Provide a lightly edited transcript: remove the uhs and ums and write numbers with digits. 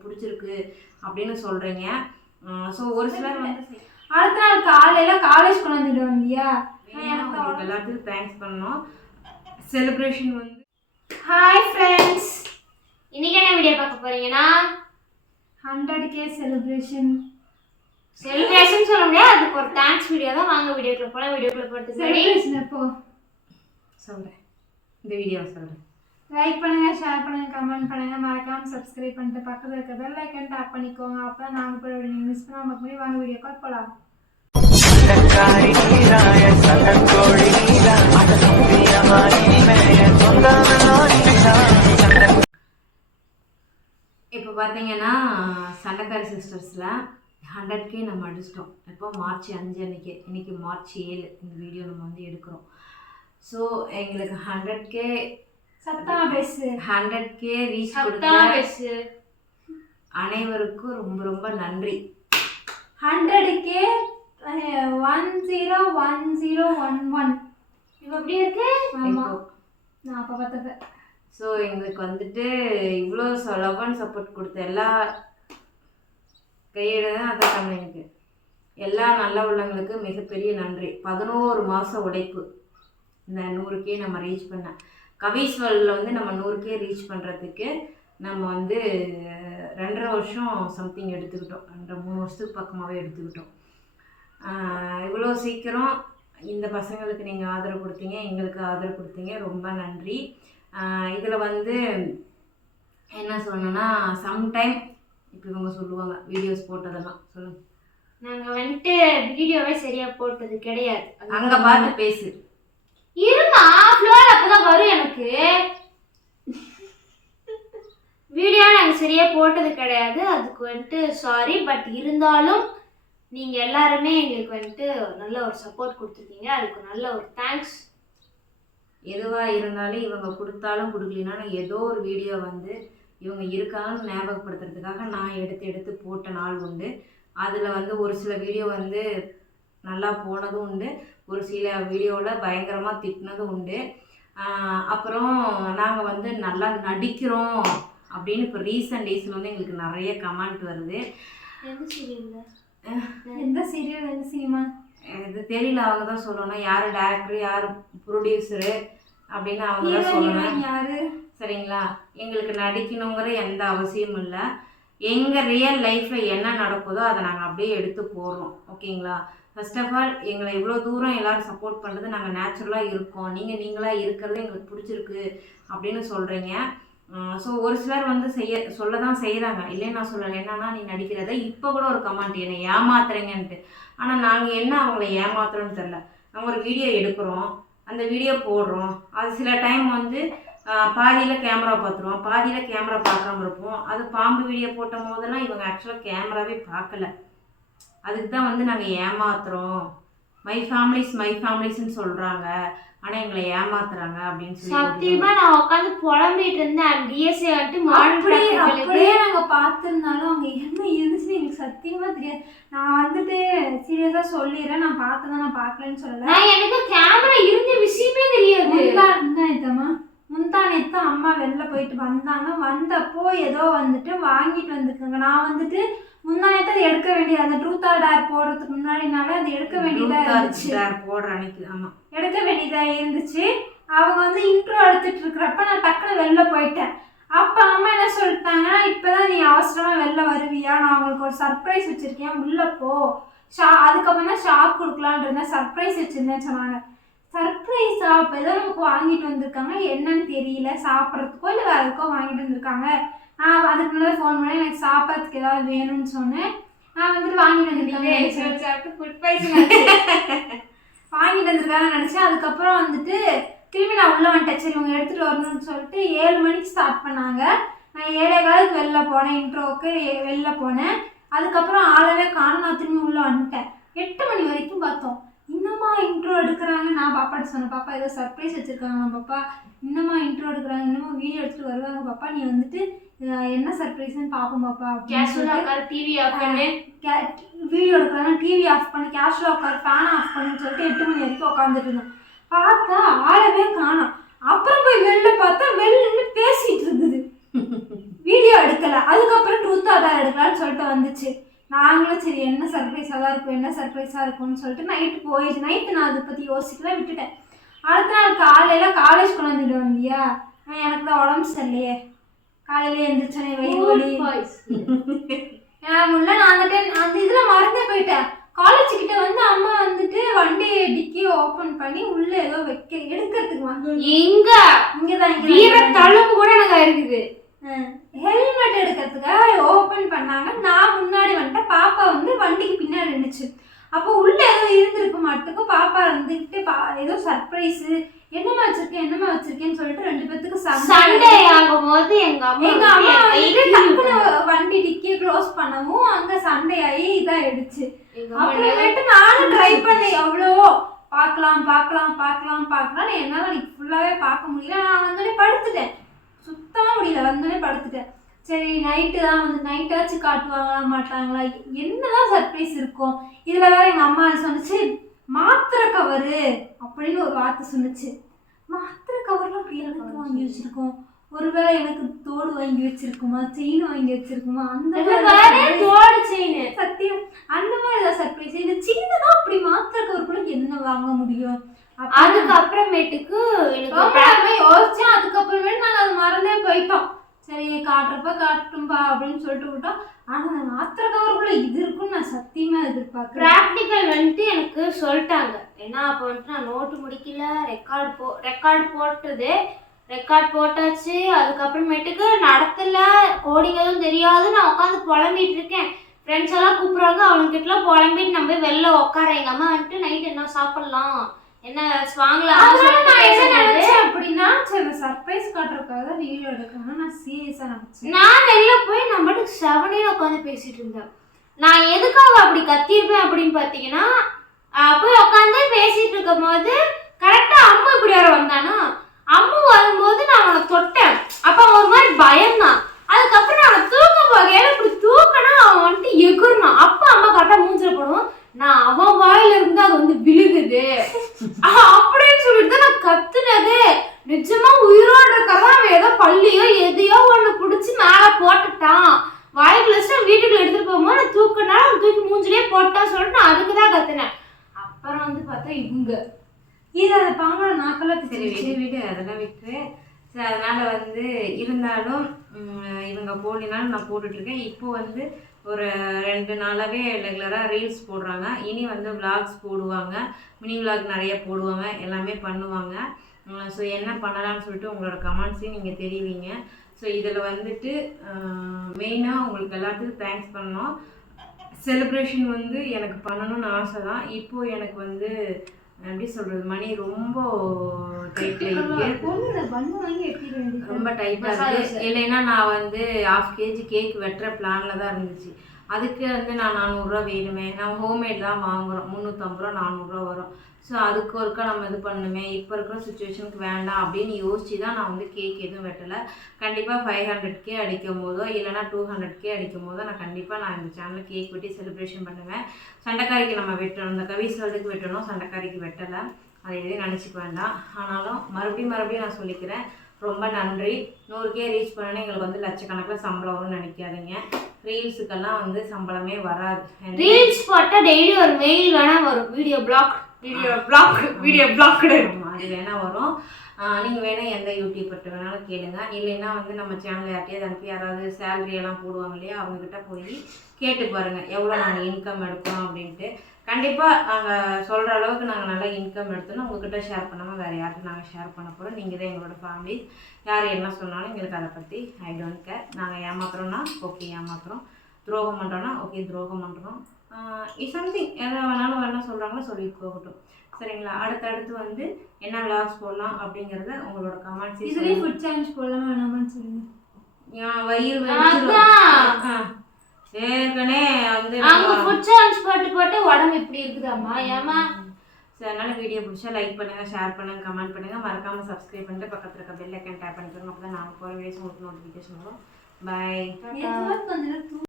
எங்களுக்கு பிடிச்சிருக்கு அப்படின்னு சொல்கிறீங்க. ஸோ ஒரு சிலர் வந்து அடுத்த நாள் காலையில் காலேஜ் கொண்டு வந்துட்டு வந்தியா, உங்களுக்கு எல்லாத்துக்கும் தேங்க்ஸ் பண்ணோம். செலிப்ரேஷன் வந்து ஹாய் ஃப்ரெண்ட்ஸ், இன்னைக்கு என்ன வீடியோ பார்க்க போறீங்கன்னா 100K செலிப்ரேஷன் சொல்ல முடியாது, அதுக்கு ஒரு தேங்க்ஸ் வீடியோ தான். வாங்க வீடியோக்குள்ள போலாம். வீடியோக்குள்ள போறதுக்கு முன்னாடி செலிப்ரேஷன் எப்போ சொல்கிறேன், இந்த வீடியோ சொல்கிறேன். லைக் பண்ணுங்க, ஷேர் பண்ணுங்க, கமெண்ட் பண்ணுங்க, மறக்காம சப்ஸ்கிரைப் பண்ணிட்டு பக்கத்துல இருக்க பெல் ஐக்கன் டாப் பண்ணிக்கோங்க. அப்போ நாங்க போய் வீடியோ மிஸ் பண்ணாம போய் வாங்க வீடியோ கால் போலாம். இப்போ பார்த்தீங்கன்னா சண்டைக்காரி சிஸ்டர்ஸில் 100K நம்ம அடிச்சிட்டோம். இப்போ மார்ச் 5 அன்னைக்கு, இன்னைக்கு மார்ச் 7 இந்த வீடியோ நம்ம வந்து எடுக்கிறோம். ஸோ எங்களுக்கு 100K சத்தமா பேசு. 100K ரீச் கொடுத்த அனைவருக்கும் ரொம்ப ரொம்ப நன்றி. 100K 101011 இப்போ எப்படி இருக்கு? ஆமா, நான் அப்போ பார்த்தது. ஸோ எங்களுக்கு வந்துட்டு இவ்வளோ லவ் அண்ட் சப்போர்ட் கொடுத்த எல்லா கையெழுத அதான் தமிழுக்கு எல்லா நல்ல உள்ளவங்களுக்கு மிகப்பெரிய நன்றி. 11 மாத உழைப்பு இந்த 100K நம்ம ரீச் பண்ண. கவிஸ்வலில் வந்து நம்ம 100K ரீச் பண்ணுறதுக்கு நம்ம வந்து 2.5 வருஷம் சம்திங் எடுத்துக்கிட்டோம். 2-3 வருஷத்துக்கு பக்கமாகவே எடுத்துக்கிட்டோம். இவ்வளோ சீக்கிரம் இந்த பசங்களுக்கு நீங்கள் ஆதரவு கொடுத்தீங்க, எங்களுக்கு ஆதரவு கொடுத்தீங்க, ரொம்ப நன்றி. இதில் வந்து என்ன சொல்லணும்னா, சம்டைம் இப்போ இவங்க சொல்லுவாங்க வீடியோஸ் போட்டதெல்லாம் சொல்லுங்கள். நாங்கள் வந்துட்டு வீடியோவே சரியாக போட்டது கிடையாது. அங்கே பார்த்து பேசு இருமா, ஃப்ளோவில் அப்போ தான் வரும். எனக்கு வீடியோ நாங்கள் சரியாக போட்டது கிடையாது, அதுக்கு வந்துட்டு சாரி. பட் இருந்தாலும் நீங்கள் எல்லாருமே எங்களுக்கு வந்துட்டு நல்ல ஒரு சப்போர்ட் கொடுத்துருக்கீங்க, அதுக்கு நல்ல ஒரு தேங்க்ஸ். எதுவாக இருந்தாலும் இவங்க கொடுத்தாலும் கொடுக்கலினாலும் ஏதோ ஒரு வீடியோ வந்து இவங்க இருக்காங்கன்னு ஞாபகப்படுத்துறதுக்காக நான் எடுத்து போட்ட நாள் உண்டு. அதில் வந்து ஒரு சில வீடியோ வந்து நல்லா போனதும் உண்டு, ஒரு சில வீடியோவில் பயங்கரமாக திட்டினதும் உண்டு. அப்புறம் நாங்கள் வந்து நல்லா நடிக்கிறோம் அப்படின்னு இப்போ ரீசன்ட் டேஸில் வந்து எங்களுக்கு நிறைய கமெண்ட் வருது. எந்த சீரியல் எந்த சினிமா இது தெரியல, அவங்க தான் சொல்லணும் யார் டேரக்டர் யார் ப்ரொடியூசரு அப்படின்னு அவங்க தான் சொல்லணும். யாரு சரிங்களா? எங்களுக்கு நடிக்கணுங்கிற எந்த அவசியமும் இல்லை. எங்கள் ரியல் லைஃப்பில் என்ன நடக்குதோ அதை நாங்கள் அப்படியே எடுத்து போடுறோம். ஓகேங்களா? ஃபர்ஸ்ட் ஆஃப் ஆல் எங்களை இவ்வளோ தூரம் எல்லோரும் சப்போர்ட் பண்ணுறது நாங்கள் நேச்சுரலாக இருக்கோம், நீங்களாக இருக்கிறது எங்களுக்கு பிடிச்சிருக்கு அப்படின்னு சொல்கிறீங்க. ஸோ ஒரு சிலர் வந்து சொல்ல தான் செய்கிறாங்க, இல்லைன்னு நான் சொல்லலை. என்னன்னா, நீ நடிக்கிறத இப்போ கூட ஒரு கமெண்ட் என்னை ஏமாத்துறீங்கன்ட்டு. ஆனால் நாங்கள் என்ன அவங்கள ஏமாத்துறோன்னு தெரில. நாங்கள் ஒரு வீடியோ எடுக்கிறோம், அந்த வீடியோ போடுறோம், அது சில டைம் வந்து பாதியில் கேமரா பார்த்துருவோம், பாதியில் கேமரா பார்க்காம இருப்போம். அது பாம்பு வீடியோ போட்ட போதெல்லாம் இவங்க ஆக்சுவலாக கேமராவே பார்க்கல. அதுக்கு தான் வந்து நாங்கள் ஏமாத்துறோம், மை ஃபேமிலிஸ்ன்னு சொல்கிறாங்க, ஆனால் எங்களை ஏமாத்துறாங்க அப்படின்னு சொல்லி. சத்தியமாக நான் உட்காந்து புலம்பிட்டு இருந்தேன். டிஎஸ்சி வந்துட்டு அப்படியே நாங்கள் பார்த்துருந்தாலும் அவங்க என்ன இருந்துச்சுன்னு எங்களுக்கு சத்தியமாக தெரியாது. நான் வந்துட்டு சீரியஸாக சொல்லிடுறேன், நான் பார்த்ததான், நான் பார்க்கலன்னு சொல்லலை. எனக்கு கேமரா இருந்த விஷயமே தெரியாது. முந்தானேத்து அம்மா வெளில போயிட்டு வந்தாங்க. வந்தப்போ ஏதோ வந்துட்டு வாங்கிட்டு வந்துருக்காங்க. நான் வந்துட்டு முந்தானேத்து அதை எடுக்க வேண்டியது, அந்த ட்ரூத் ஆர் டேர் போடுறதுக்கு முன்னாடினால அது எடுக்க வேண்டியதாக இருந்துச்சு. எடுக்க வேண்டியதாக இருந்துச்சு. அவங்க வந்து இன்ட்ரோ எடுத்துட்டு இருக்கிறப்ப நான் டக்குன்னு வெளில போயிட்டேன். அப்போ அம்மா என்ன சொல்லிட்டாங்கன்னா, இப்போதான் நீ அவசரமாக வெளில வருவியா, நான் அவங்களுக்கு ஒரு சர்ப்ரைஸ் வச்சுருக்கேன், உள்ளே போ. அதுக்கப்புறம் தான் ஷாக் கொடுக்கலான் இருந்தேன், சர்ப்ரைஸ் வச்சுருந்தேன்னு சொன்னாங்க. சர்ப்ரைஸா? அப்போ ஏதோ நமக்கு வாங்கிட்டு வந்திருக்காங்க, என்னன்னு தெரியல, சாப்பிட்றதுக்கோ இல்லை வேறு எதுக்கோ வாங்கிட்டு வந்திருக்காங்க. நான் அதுக்கு முன்னாடி ஃபோன் பண்ணி எனக்கு சாப்பிட்றதுக்கு ஏதாவது வேணும்னு சொன்னேன். நான் வந்துட்டு வாங்கிட்டு வந்திருக்காங்க வாங்கிட்டு வந்திருக்காங்கன்னு நினச்சேன். அதுக்கப்புறம் வந்துட்டு திரும்பி நான் உள்ளே வந்துட்டேன். சரி இவங்க எடுத்துகிட்டு வரணும்னு சொல்லிட்டு 7 மணிக்கு ஸ்டார்ட் பண்ணாங்க. நான் 7:15 வெளில போனேன், இன்ட்ரோவுக்கு வெளில போனேன். அதுக்கப்புறம் ஆளவே காணும், நான் திரும்பி உள்ளே வந்துட்டேன். 8 மணி வரைக்கும் பார்த்தோம். இன்னுமா இன்ட்ரோ எடுக்கிறாங்க. நான் பாப்பாட்ட சொன்னேன், பாப்பா ஏதோ சர்ப்ரைஸ் வச்சுருக்காங்க பாப்பா, இன்னுமா இன்ட்ரோ எடுக்கிறாங்க, இன்னமும் வீடியோ எடுத்துகிட்டு வருவாங்க பாப்பா, நீ வந்துட்டு என்ன சர்ப்ரைஸ்ன்னு பார்ப்போம் பாப்பா. டிவி ஆஃப் பண்ணு, வீடியோ எடுக்கிறாங்க, டிவி ஆஃப் பண்ணு, கேஷுவலாக உட்கார், ஃபேன் ஆஃப் பண்ணுன்னு சொல்லிட்டு 8 மணி வரைக்கும் உட்காந்துட்டு இருந்தோம். பார்த்தா ஆளவே காணோம். அப்புறம் போய் வெளில பார்த்தா வெளில நின்று பேசிகிட்டு இருந்தது. வீடியோ எடுக்கல. அதுக்கப்புறம் ட்ரூத் ஆர் டேர் எடுக்கலான்னு சொல்லிட்டு வந்துச்சு. நாங்களும் சரி என்ன சர்ப்ரைஸாக தான் இருக்கும், என்ன சர்ப்ரைஸாக இருக்கும்னு சொல்லிட்டு நைட்டு போயிடுச்சு. நைட்டு நான் அதை பற்றி யோசிக்கல, விட்டுட்டேன். அடுத்த நாள் காலையில் காலேஜ் கொண்டு வந்துட்டு வந்தியா, எனக்கு தான் உடம்பு சரியில்லையே, காலையில் எழுந்திரிச்சோன்னே வயிறு வலி முல்ல. நான் அந்த டைம் அந்த இதில் மறந்தே போயிட்டேன். காலேஜ் கிட்ட வந்து அம்மா வந்துட்டு வண்டி டிக்கியை ஓப்பன் பண்ணி உள்ள ஏதோ எடுக்கிறதுக்கு வாங்க இங்கதான் தழும்பு கூட எனக்கு இருக்குது. ஹெல்மெட் எடுக்கிறதுக்காக ஓப்பன் பண்ணாங்க. நான் முன்னாடி வந்துட்டேன், பாப்பா வந்து வண்டிக்கு பின்னாடி நின்றுச்சு. அப்போ உள்ள ஏதோ இருந்திருக்கு மாட்டுக்கு. பாப்பா இருந்துக்கிட்டு ஏதோ சர்ப்ரைஸு என்னமா வச்சிருக்கேன்னு சொல்லிட்டு 2 பேத்துக்கு சண்டே ஆகும் போது எங்க அம்மா வண்டி டிக்கியை க்ளோஸ் பண்ணவும் அங்க சண்டே ஆகி இதாயிடுச்சு. அப்புறமேட்டு நானும் ட்ரை பண்ணேன் எவ்வளவோ, பார்க்கலாம் என்னால அன்னைக்கு ஃபுல்லாவே பார்க்க முடியல. நான் வந்தோடனே படுத்துட்டேன், சுத்தமா முடியல. வந்தோடனே படுத்துட்டேன். சரி நைட்டு தான் வந்து நைட்டாச்சும் காட்டுவாங்களா மாட்டாங்களா, என்னதான் சர்ப்ரைஸ் இருக்கும். இதுல வேற எங்க அம்மா சொன்னிச்சு மாத்திரை கவரு அப்படின்னு ஒரு வார்த்தை சொன்னிச்சு. மாத்திரை கவர்லாம் அப்படி எனக்கு வாங்கி வச்சிருக்கோம், ஒருவேளை எனக்கு தோடு வாங்கி வச்சிருக்குமா, செயின் வாங்கி வச்சிருக்குமா, அந்த சத்தியம் அந்த மாதிரி ஏதாவது சர்ப்ரைஸ். இது சின்னதான் அப்படி மாத்திரை கவருக்குள்ள என்ன வாங்க முடியும். அதுக்கப்புறமேட்டுக்கு யோசிச்சேன். அதுக்கப்புறமேட்டு நாங்கள் அது மறந்தே போயிட்டோம். சரி காட்டும்பா அப்படின்னு சொல்லிட்டு விட்டோம். ஆனால் அந்த மாத்திரை கவருக்குள்ள இது இருக்குன்னு நான் சத்தியமா எதிர்பார்க்குறேன். ப்ராக்டிக்கல் வந்துட்டு எனக்கு சொல்லிட்டாங்க. ஏன்னா அப்போ வந்துட்டு நான் நோட்டு முடிக்கல, ரெக்கார்ட் போட்டாச்சு. அதுக்கப்புறமேட்டுக்கு நடத்தல, கோடிங் எதுவும் தெரியாது. நான் உட்காந்து புலம்பிட்டு இருக்கேன். ஃப்ரெண்ட்ஸ் எல்லாம் கூப்பிட்றாங்க, அவனுக்கிட்டலாம் புலம்பிட்டு நம்ம போய் வெளில உட்கார. எங்கள் அம்மா வந்துட்டு நைட் என்ன சாப்பிட்லாம், என்ன வாங்கலாம் அப்படின்னா சரி சர்ப்ரைஸ் காட்டுறதுக்காக வீடியோ எடுக்கணும் நான் சீரியஸா நினைச்சேன். நான் வெளில போய் நம்ம மட்டும் 7 உட்காந்து பேசிட்டு இருந்தேன். நான் எதுக்காக அப்படி கத்திருப்பேன் அப்படின்னு பார்த்தீங்கன்னா, போய் உட்காந்து பேசிட்டு இருக்கும் போது கரெக்டா அம்மா இப்படி வர வந்தானா, அம்மா வரும்போது நான் அவனை தொட்டேன். அப்ப ஒரு மாதிரி பயம்தான். அதுக்கப்புறம் நான் தூக்க போகையில இப்படி தூக்கினா அவன் வந்துட்டு எகுர்னான். அப்ப அம்மா கரெக்டா மூஞ்சில போடுவோம், நான் அவன் வாயில இருந்து அது வந்து விழுகுது அப்படின்னு சொல்லிட்டு தான் நான் கத்துனது. நிஜமா உயிரோட இருக்கதான் அவன் ஏதோ பள்ளியோ எதையோ ஒண்ணு பிடிச்சி மேல போட்டுட்டான். வாய்க்குள்ள வீட்டுக்குள்ள எடுத்துட்டு போகும்போது நான் தூக்கினாலும் அவன் தூக்கி மூஞ்சிலே போட்டான்னு சொல்லிட்டு நான் அதுக்குதான் கத்துனேன். அப்புறம் வந்து பார்த்தா இவங்க இது அந்த பாம்பளை நாக்கெல்லாம் சரி வீடு அதெல்லாம் விட்டு. சரி அதனால வந்து இருந்தாலும் இவங்க போலினாலும் நான் போட்டுட்ருக்கேன். இப்போ வந்து ஒரு 2 நாளாகவே ரெகுலராக ரீல்ஸ் போடுறாங்க. இனி வந்து விளாக்ஸ் போடுவாங்க, மினி விளாக் நிறைய போடுவாங்க, எல்லாமே பண்ணுவாங்க. ஸோ என்ன பண்ணலான்னு சொல்லிட்டு உங்களோட கமெண்ட்ஸையும் நீங்கள் தெரிவிங்க. ஸோ இதில் வந்துட்டு மெயினாக உங்களுக்கு எல்லாத்துக்கும் தேங்க்ஸ் பண்ணணும். செலிப்ரேஷன் வந்து எனக்கு பண்ணணும்னு ஆசை தான். இப்போது எனக்கு வந்து எப்படி சொல்கிறது, மணி ரொம்ப டைட்டாக இருக்குது, ரொம்ப டைட்டாக இருக்குது. இல்லைன்னா நான் வந்து 1/2 kg கேக் வெட்டுற பிளானில் தான் இருந்துச்சு. அதுக்கு வந்து நான் 400 ரூபா வேணுமே. நான் ஹோம்மேட் தான் வாங்குகிறோம், 350 ரூபா 400 ரூபா வரும். ஸோ அதுக்கு ஒருக்கா நம்ம இது பண்ணுமே, இப்போ இருக்கிற சுச்சுவேஷனுக்கு வேண்டாம் அப்படின்னு யோசிச்சு தான் நான் வந்து கேக் எதுவும் வெட்டலை. கண்டிப்பாக 500K அடிக்கும் போதோ இல்லைனா 200K அடிக்கும் போதோ நான் இந்த சேனலில் கேக் வெட்டி செலிப்ரேஷன் பண்ணுவேன். சண்டைக்காரிக்கு நம்ம வெட்டணும், இந்த கவிஸ்வரத்துக்கு வெட்டணும், சண்டைக்காரிக்கு வெட்டலை. அதை எதையும் நினச்சிக்க வேண்டாம். ஆனாலும் மறுபடியும் நான் சொல்லிக்கிறேன், ரொம்ப நன்றி. 100K ரீச் பண்ணோன்னே எங்களுக்கு வந்து லட்சக்கணக்கில் சம்பளம் வரும்னு நினைக்காதீங்க. ரீல்ஸுக்கெல்லாம் வந்து சம்பளமே வராது. ரீல்ஸ் போட்டால் டெய்லி ஒரு மெயில் வேணால் வரும், வீடியோ பிளாக் அது வேணால் வரும். நீங்கள் வேணால் எந்த யூடியூபர்கிட்ட வேணாலும் கேளுங்க. இல்லைன்னா வந்து நம்ம சேனலில் யார்ட்டையாவது அனுப்பி யாராவது சேலரியெல்லாம் போடுவாங்க இல்லையா, அவங்கக்கிட்ட போய் கேட்டு பாருங்கள் எவ்வளோ நாங்கள் இன்கம் எடுக்கிறோம் அப்படின்ட்டு. கண்டிப்பாக நாங்கள் சொல்கிற அளவுக்கு நாங்கள் நல்லா இன்கம் எடுத்தோன்னா உங்கள்கிட்ட ஷேர் பண்ணாமல் வேறு யார்கிட்ட நாங்கள் ஷேர் பண்ண போகிறோம். நீங்கள் தான் எங்களோட ஃபேமிலி. யார் என்ன சொன்னாலும் எங்களுக்கு அதை பற்றி ஐ டோன்ட் கேர். நாங்கள் ஏமாத்துறோன்னா ஓகே ஏமாத்துறோம், துரோகம் பண்ணுறோன்னா ஓகே துரோகம் பண்ணுறோம். சம்திங் எதை வேணாலும் சொல்கிறாங்களோ சொல்லிட்டு போகட்டும், சரிங்களா? அடுத்தடுத்து வந்து என்ன விளாக்ஸ் போடலாம் அப்படிங்கிறத உங்களோட கமெண்ட்ஸ். இதுலேயும் ஃபுட் சேலஞ்ச் போடலாம் வேணாமான்னு சொல்லுங்கள். என் வயிறு ஏற்கனவே வந்து ஃபுட் சேலஞ்ச் போட்டு உடம்பு இப்படி இருக்குதாம்மா ஏமா. சரி அதனால வீடியோ பிடிச்சா லைக் பண்ணுங்கள், ஷேர் பண்ணுங்கள், கமெண்ட் பண்ணுங்கள், மறக்காமல் சப்ஸ்கிரைப் பண்ணிட்டு பக்கத்தில் இருக்க பெல் ஐக்கன் டேப் பண்ணிக்கோங்க. அப்போ தான் நாங்கள் போகிற வீடியோஸ் உங்களுக்கு நோட்டிஃபிகேஷன் வரும். பாய்.